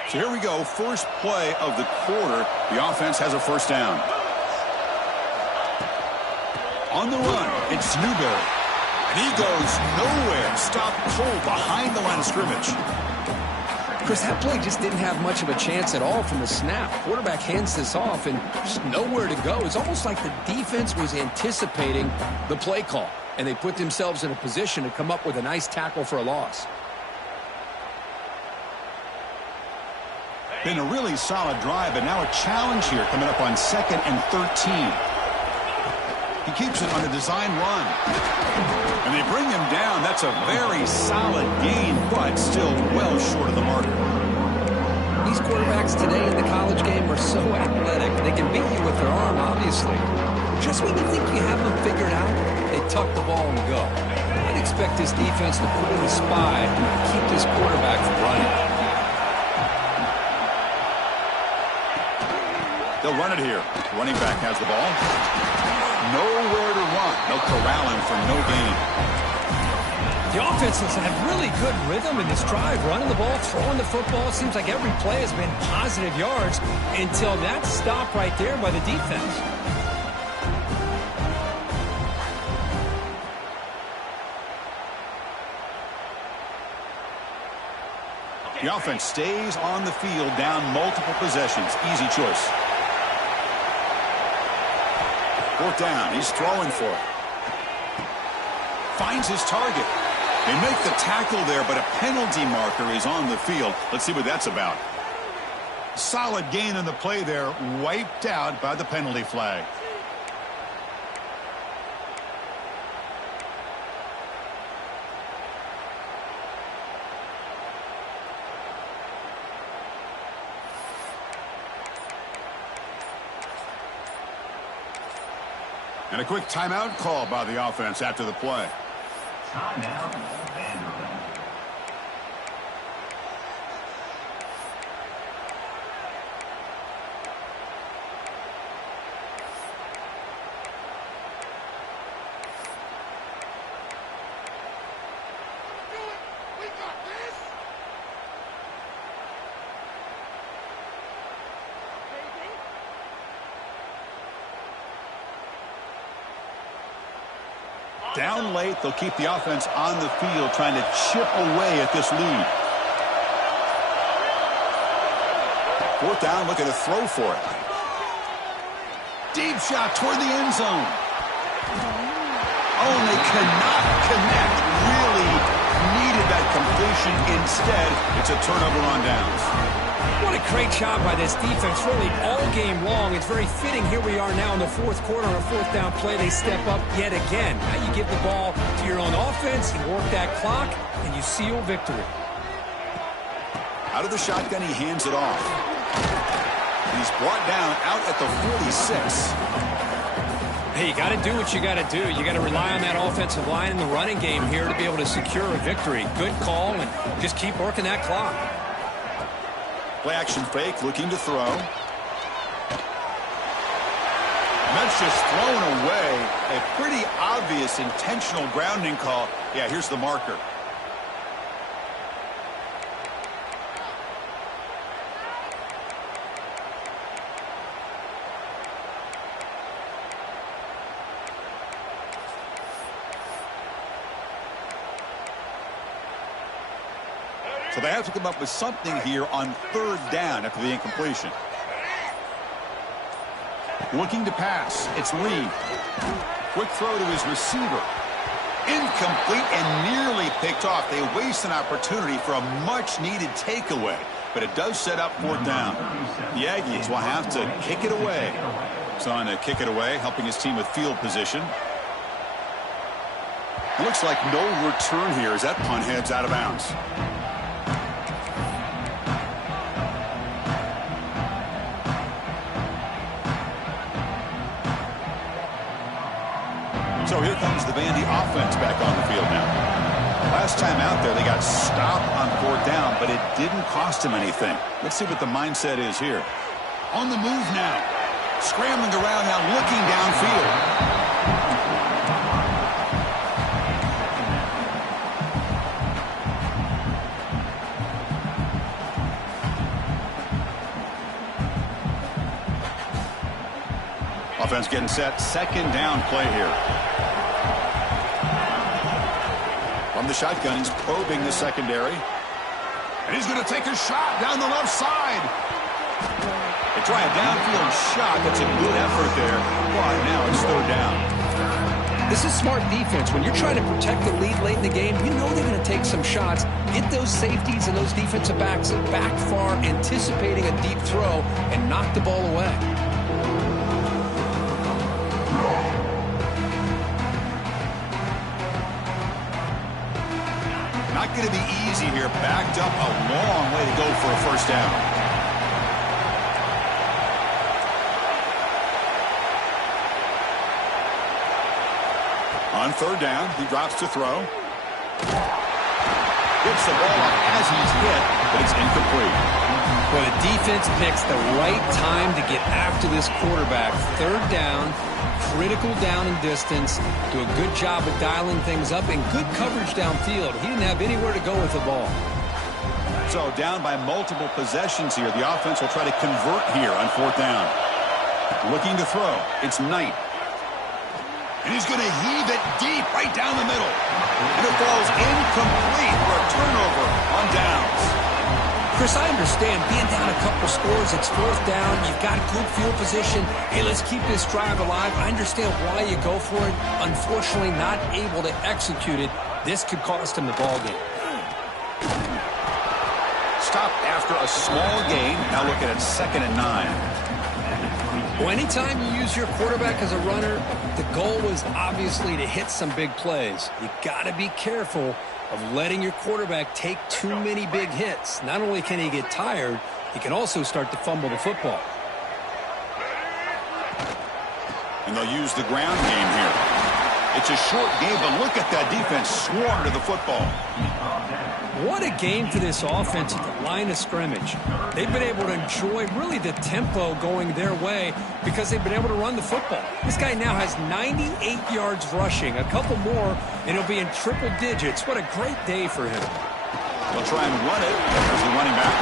So here we go, first play of the quarter. The offense has a first down. On the run, it's Newberry. And he goes nowhere. Stopped cold behind the line of scrimmage. Chris, that play just didn't have much of a chance at all from the snap. Quarterback hands this off and just nowhere to go. It's almost like the defense was anticipating the play call, and they put themselves in a position to come up with a nice tackle for a loss. Been a really solid drive, but now a challenge here coming up on 2nd and 13. He keeps it on a design run. And they bring him down. That's a very solid gain, but still well short of the marker. These quarterbacks today in the college game are so athletic. They can beat you with their arm, obviously. Just when you think you have them figured out, they tuck the ball and go. I'd expect this defense to put in a spy and keep this quarterback from running. They'll run it here. Running back has the ball. Nowhere to run. They'll corral him for no gain. The offense has had really good rhythm in this drive. Running the ball, throwing the football. It seems like every play has been positive yards until that stop right there by the defense. The offense stays on the field down multiple possessions. Easy choice. Fourth down. He's throwing for it. Finds his target. They make the tackle there, but a penalty marker is on the field. Let's see what that's about. Solid gain in the play there. Wiped out by the penalty flag. And a quick timeout call by the offense after the play. Timeout. Down late, they'll keep the offense on the field trying to chip away at this lead. Fourth down, looking to throw for it. Deep shot toward the end zone. Oh, and they cannot connect. Really needed that completion. Instead, it's a turnover on downs. What a great job by this defense, really all game long. It's very fitting. Here we are now in the fourth quarter on a fourth down play. They step up yet again. Now you give the ball to your own offense, you work that clock, and you seal victory. Out of the shotgun, he hands it off. He's brought down out at the 46. Hey, you got to do what you got to do. You got to rely on that offensive line in the running game here to be able to secure a victory. Good call, and just keep working that clock. Play action fake, looking to throw. And that's just thrown away. A pretty obvious intentional grounding call. Yeah, here's the marker. So they have to come up with something here on third down after the incompletion. Looking to pass. It's Lee. Quick throw to his receiver. Incomplete and nearly picked off. They waste an opportunity for a much-needed takeaway. But it does set up fourth down. The Aggies will have to kick it away. So on to kick it away, helping his team with field position. It looks like no return here as that punt heads out of bounds. So here comes the Vandy offense back on the field now. Last time out there, they got stopped on fourth down, but it didn't cost him anything. Let's see what the mindset is here. On the move now. Scrambling around now, looking downfield. Offense getting set. Second down play here. From the shotgun, he's probing the secondary. And he's going to take a shot down the left side. They try a downfield shot. That's a good effort there. But now it's third down. This is smart defense. When you're trying to protect the lead late in the game, you know they're going to take some shots. Get those safeties and those defensive backs back far, anticipating a deep throw, and knock the ball away. Not going to be easy here. Backed up a long way to go for a first down. On third down, he drops to throw. Gets the ball up as he's hit, but it's incomplete. Well, the defense picks the right time to get after this quarterback. Third down, critical down and distance. Do a good job of dialing things up and good coverage downfield. He didn't have anywhere to go with the ball. So down by multiple possessions here. The offense will try to convert here on fourth down. Looking to throw. It's Knight. And he's going to heave it deep right down the middle. And it falls incomplete for a turnover on downs. Chris, I understand being down a couple scores, it's fourth down, you've got good field position. Hey, let's keep this drive alive. I understand why you go for it. Unfortunately, not able to execute it. This could cost him the ball game. Stopped after a small gain. Now looking at 2nd and 9. Well, anytime you use your quarterback as a runner, the goal is obviously to hit some big plays. You got to be careful of letting your quarterback take too many big hits. Not only can he get tired, he can also start to fumble the football. And they'll use the ground game here. It's a short game, but look at that defense swarm to the football. What a game for this offense at the line of scrimmage. They've been able to enjoy really the tempo going their way because they've been able to run the football. This guy now has 98 yards rushing, a couple more, and he'll be in triple digits. What a great day for him. They'll try and run it as the running back.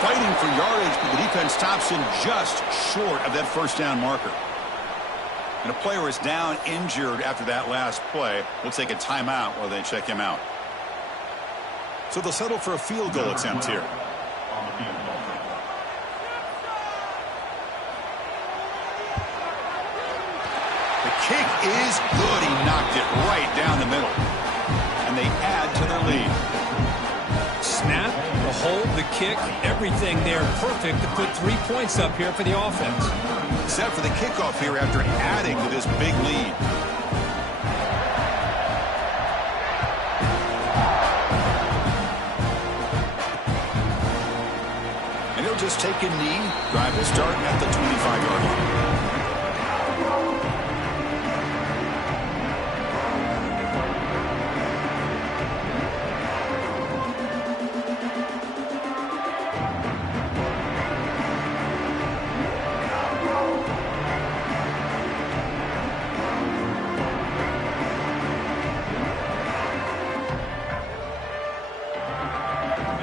Fighting for yardage, but the defense stops him just short of that first down marker. And a player is down injured after that last play. We'll take a timeout while they check him out. So they'll settle for a field goal attempt here. The kick is good. He knocked it right down the middle. And they add to their lead. Snap, the hold, the kick, everything there perfect to put 3 points up here for the offense. Set for the kickoff here after adding to this big lead. And he'll just take a knee. Drive will start at the 25-yard line.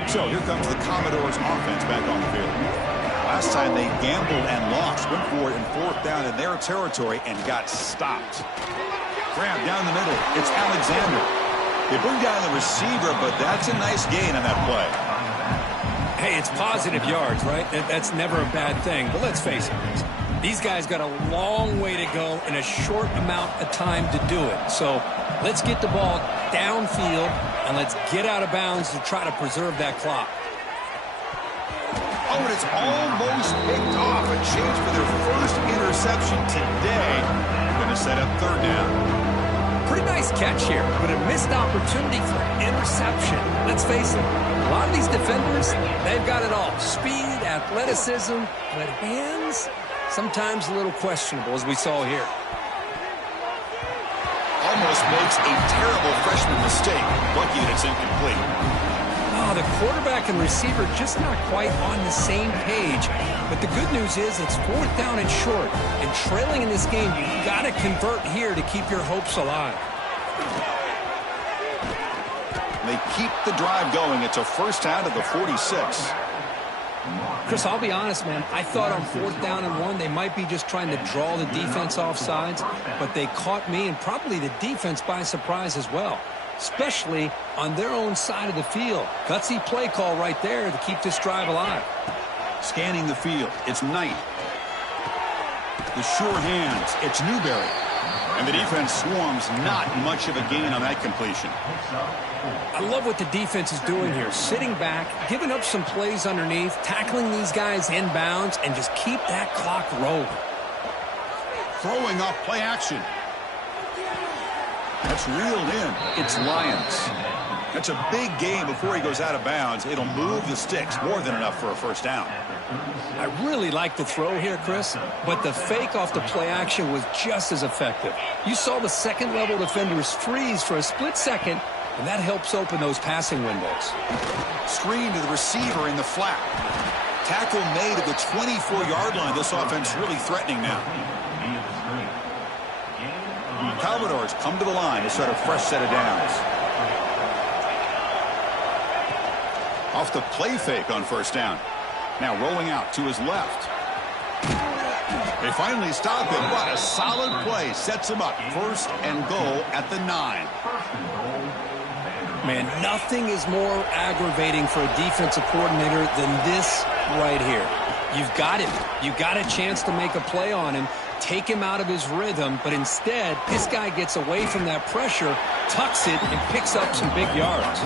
So here comes the Commodores offense back on the field. Last time they gambled and lost. Went for it in fourth down in their territory and got stopped. Grab down the middle. It's Alexander. They bring down the receiver, but that's a nice gain on that play. Hey, it's positive yards, right? That's never a bad thing. But let's face it, these guys got a long way to go in a short amount of time to do it. So let's get the ball downfield, and let's get out of bounds to try to preserve that clock. Oh, and it's almost picked off. A chance for their first interception today. They're going to set up third down. Pretty nice catch here, but a missed opportunity for an interception. Let's face it, a lot of these defenders, they've got it all. Speed, athleticism, but hands, sometimes a little questionable, as we saw here. Almost makes a terrible freshman mistake. Lucky that it's incomplete. Oh, the quarterback and receiver just not quite on the same page. But the good news is it's fourth down and short. And trailing in this game, you've got to convert here to keep your hopes alive. They keep the drive going. It's a first down to the 46. Chris, I'll be honest, man. I thought on fourth down and 1, they might be just trying to draw the defense off sides. But they caught me and probably the defense by surprise as well, especially on their own side of the field. Gutsy play call right there to keep this drive alive. Scanning the field, it's Knight. The sure hands, it's Newberry. And the defense swarms, not much of a gain on that completion. I love what the defense is doing here. Sitting back, giving up some plays underneath, tackling these guys inbounds, and just keep that clock rolling. Throwing off play action. That's reeled in. It's Lyons. That's a big gain before he goes out of bounds. It'll move the sticks more than enough for a first down. I really like the throw here, Chris, but the fake off the play action was just as effective. You saw the second-level defenders freeze for a split second, and that helps open those passing windows. Screen to the receiver in the flat. Tackle made at the 24-yard line. This offense really threatening now. Commodores come to the line to start a fresh set of downs. Off the play fake on first down. Now rolling out to his left. They finally stop him, but a solid play sets him up. First and goal at the 9. Man, nothing is more aggravating for a defensive coordinator than this right here. You've got him. You've got a chance to make a play on him, take him out of his rhythm, but instead, this guy gets away from that pressure, tucks it, and picks up some big yards.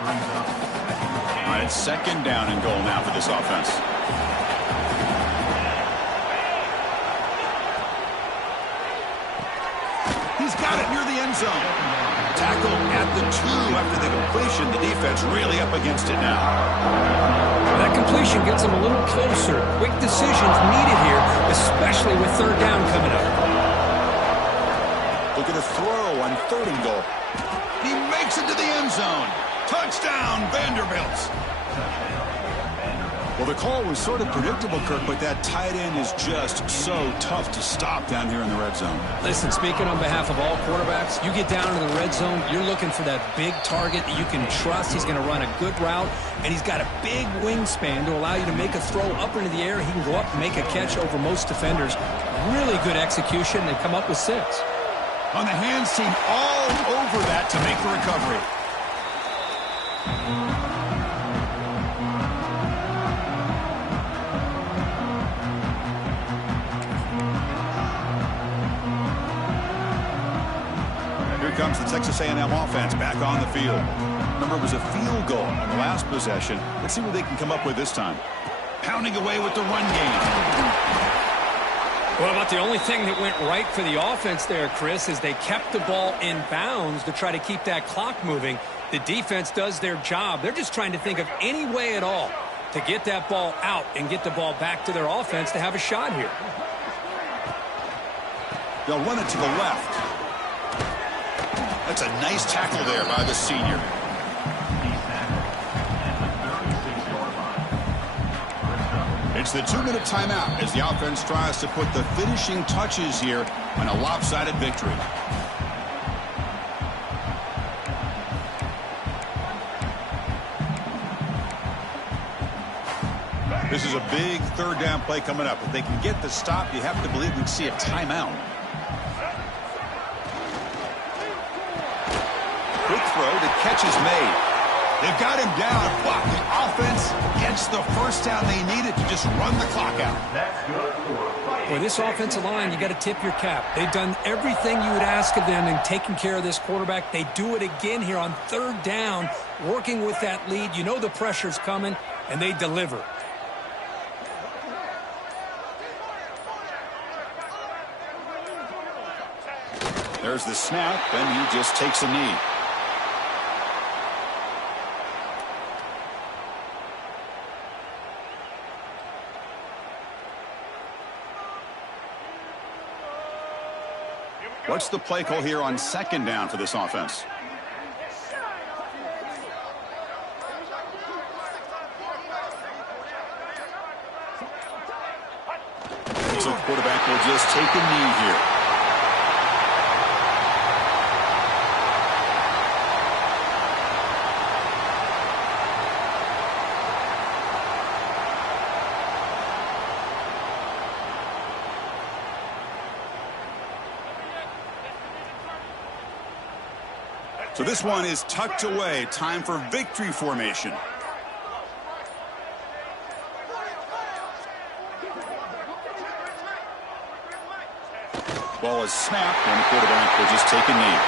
All right, it's second down and goal now for this offense. He's got it near the end zone. Tackle at the 2 after the completion. The defense really up against it now. That completion gets him a little closer. Quick decisions needed here, especially with third down coming up. Look at a throw on third and goal. He makes it to the end zone. Touchdown, Vanderbilt. Well, the call was sort of predictable, Kirk, but that tight end is just so tough to stop down here in the red zone. Listen, speaking on behalf of all quarterbacks, you get down to the red zone, you're looking for that big target that you can trust. He's going to run a good route, and he's got a big wingspan to allow you to make a throw up into the air. He can go up and make a catch over most defenders. Really good execution. They come up with 6. On the hands team, all over that to make the recovery. Here comes the Texas A&M offense back on the field. Remember, it was a field goal on the last possession. Let's see what they can come up with this time. Pounding away with the run game. Well, about the only thing that went right for the offense there, Chris, is they kept the ball in bounds to try to keep that clock moving. The defense does their job. They're just trying to think of any way at all to get that ball out and get the ball back to their offense to have a shot here. They'll run it to the left. That's a nice tackle there by the senior. It's the 2-minute timeout as the offense tries to put the finishing touches here on a lopsided victory. This is a big third down play coming up. If they can get the stop, you have to believe we'd see a timeout. Quick throw, the catch is made. They've got him down, but the offense gets the first down they needed to just run the clock out. That's good for Boy, this offensive line, you got to tip your cap. They've done everything you would ask of them in taking care of this quarterback. They do it again here on third down, working with that lead. You know the pressure's coming, and they deliver. There's the snap, and he just takes a knee. What's the play call here on second down for this offense? So quarterback will just take a knee here. So this one is tucked away. Time for victory formation. Ball is snapped, and the quarterback will just take a knee.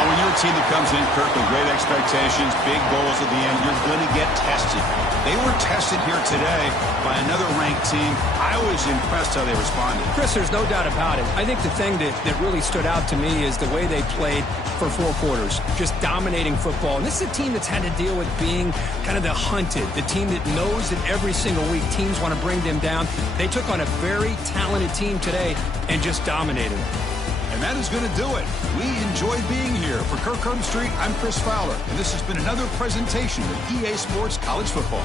Well, when you're a team that comes in, Kirk, with great expectations, big goals at the end, you're going to get tested. They were tested here today by another ranked team. I was impressed how they responded. Chris, there's no doubt about it. I think the thing that really stood out to me is the way they played for 4 quarters, just dominating football. And this is a team that's had to deal with being kind of the hunted, the team that knows that every single week teams want to bring them down. They took on a very talented team today and just dominated. And that is going to do it. We enjoyed being here. For Kirk Street, I'm Chris Fowler, and this has been another presentation of EA Sports College Football.